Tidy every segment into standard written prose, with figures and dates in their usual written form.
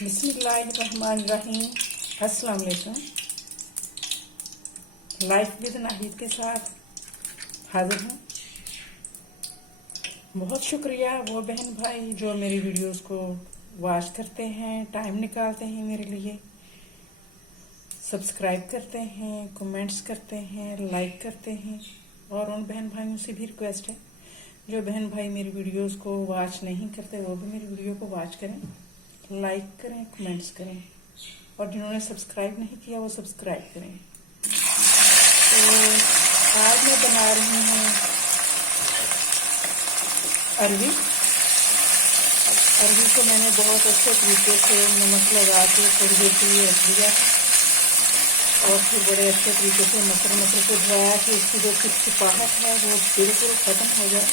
बिस्मिल्लाहिर्रहमानिर्रहीम। अस्सलाम वालेकुम। लाइफ विद नाहिद के साथ हाजिर हूँ। बहुत शुक्रिया वो बहन भाई जो मेरी वीडियोस को वॉच करते हैं, टाइम निकालते हैं मेरे लिए, सब्सक्राइब करते हैं, कमेंट्स करते हैं, लाइक करते हैं। और उन बहन भाइयों से भी रिक्वेस्ट है जो बहन भाई मेरी वीडियोस को वॉच नहीं करते वो भी मेरी वीडियो को वॉच करें, लाइक करें, कमेंट्स करें। और जिन्होंने सब्सक्राइब नहीं किया वो सब्सक्राइब करें। तो आज मैं बना रही हूँ अरवी। अरवी को मैंने बहुत अच्छे तरीके से नमक लगा के थोड़ी देर के लिए रख दिया है और फिर बड़े अच्छे तरीके से मटर को धोया कि उसकी जो चिपचिपाहट है वो बिल्कुल ख़त्म हो जाए।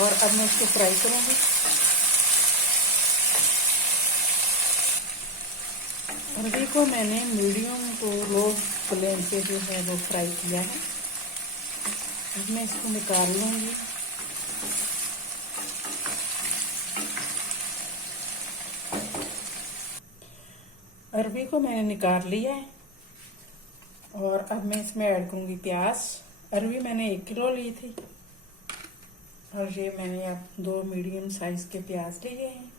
और अब मैं इसको फ्राई करूँगी। अरवी को मैंने मीडियम टू लो फ्लेम पे जो है वो फ्राई किया है। अब मैं इसको निकाल लूँगी। अरवी को मैंने निकाल लिया है और अब मैं इसमें ऐड करूँगी प्याज। अरवी मैंने 1 किलो ली थी और ये मैंने अब 2 मीडियम साइज के प्याज लिए हैं।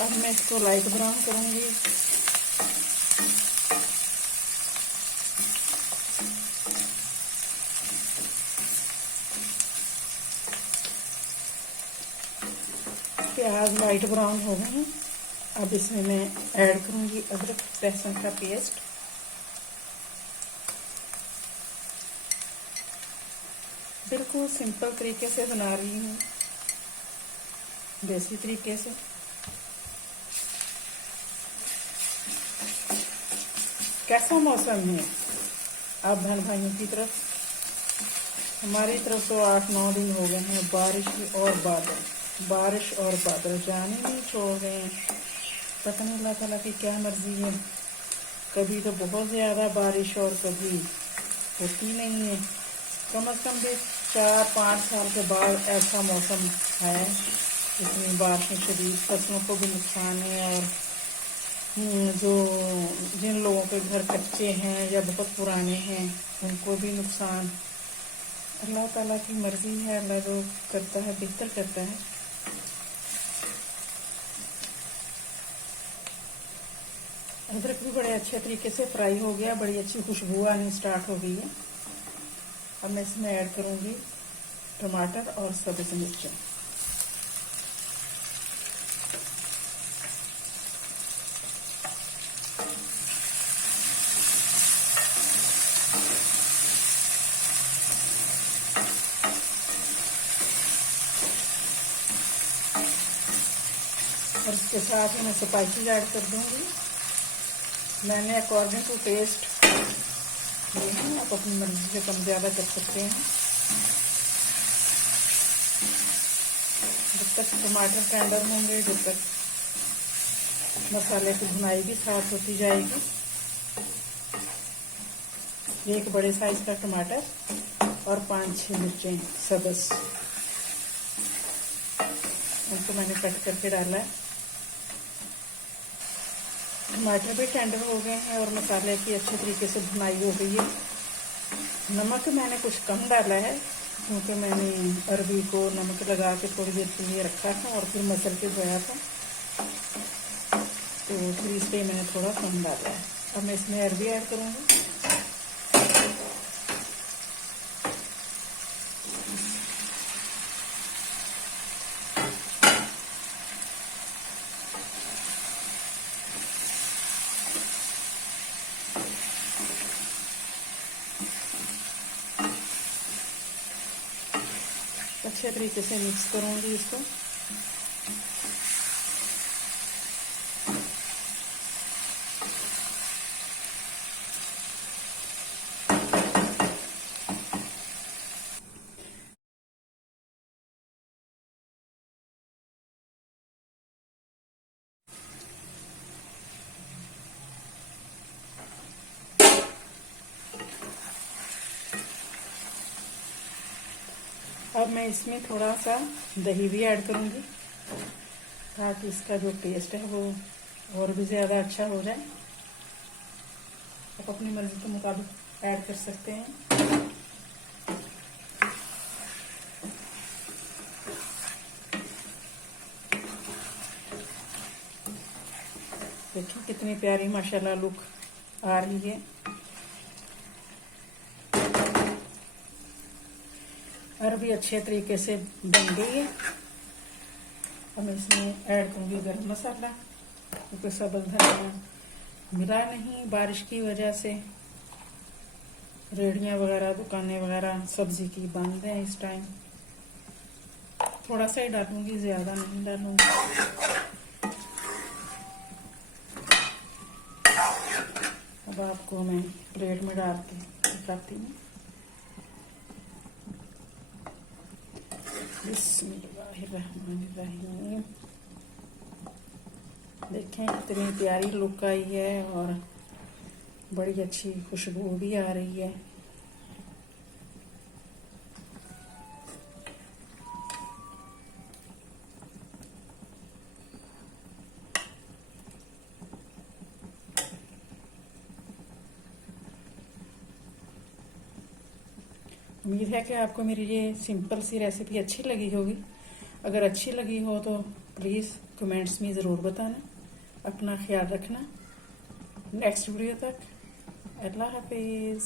अब मैं इसको लाइट ब्राउन करूँगी। प्याज लाइट ब्राउन हो गए हैं। अब इसमें मैं ऐड करूँगी अदरक लहसुन का पेस्ट। बिल्कुल सिंपल तरीके से बना रही हूँ, देसी तरीके से। कैसा मौसम है आप बहन भाइयों की तरफ? हमारी तरफ तो 8-9 दिन हो गए हैं बारिश और बादल, बारिश और बादल जाने नहीं छोड़ रहे हैं। पता नहीं अल्लाह ताला की क्या मर्जी है। कभी तो बहुत ज़्यादा बारिश और कभी होती नहीं है। कम से कम भी 4-5 साल के बाद ऐसा मौसम है। इतनी बारिशें शदीद, फसलों को भी नुकसान है और जो जिन लोगों के घर कच्चे हैं या बहुत पुराने हैं उनको भी नुकसान। अल्लाह ताला की मर्जी है, अल्लाह जो करता है बेहतर करता है। अदरक भी बड़े अच्छे तरीके से फ्राई हो गया, बड़ी अच्छी खुशबू आनी स्टार्ट हो गई है। अब मैं इसमें ऐड करूँगी टमाटर और सब्ज़ मिर्च। और इसके साथ ही मैं स्पाइसेस ऐड कर दूँगी। मैंने अकॉर्डिंग टू टेस्ट ये है, आप अपनी मर्जी से कम ज़्यादा कर सकते हैं। जब तक टमाटर टेंडर होंगे, जब तक मसाले की भुनाई भी साथ होती जाएगी। 1 बड़े साइज का टमाटर और 5-6 मिर्चें सब्ज़, उनको मैंने कट करके डाला है। टमाटर भी टेंडर हो गए हैं और मसाले की अच्छे तरीके से भुनाई हो गई है। नमक मैंने कुछ कम डाला है क्योंकि मैंने अरवी को नमक लगा के थोड़ी देर के लिए रखा था और फिर मसल के धोया था, तो फिर इसलिए मैंने थोड़ा कम डाला है। अब मैं इसमें अरवी ऐड करूँगी। अच्छे तरीके से मिक्स करूँगी इसको। अब मैं इसमें थोड़ा सा दही भी ऐड करूँगी ताकि इसका जो टेस्ट है वो और भी ज़्यादा अच्छा हो जाए। आप अपनी मर्ज़ी के मुताबिक ऐड कर सकते हैं। देखिए कितनी प्यारी माशाल्लाह लुक आ रही है। और भी अच्छे तरीके से बन गई है। अब मैं इसमें ऐड करूँगी गरम मसाला, क्योंकि सब्ज़ धनिया मिला नहीं बारिश की वजह से। रेहड़ियाँ वगैरह दुकानें वगैरह सब्जी की बंद हैं इस टाइम। थोड़ा सा ही डालूंगी, ज़्यादा नहीं डालूंगी। अब आपको मैं प्लेट में डाल के दिखाती हूँ। बिस्मिल्लाहिर्रहमानिर्रहीम। देखें कितनी प्यारी लुक आई है और बड़ी अच्छी खुशबू भी आ रही है। उम्मीद है कि आपको मेरी ये सिंपल सी रेसिपी अच्छी लगी होगी। अगर अच्छी लगी हो तो प्लीज़ कमेंट्स में ज़रूर बताना। अपना ख्याल रखना। नेक्स्ट वीडियो तक अल्लाह हाफिज़।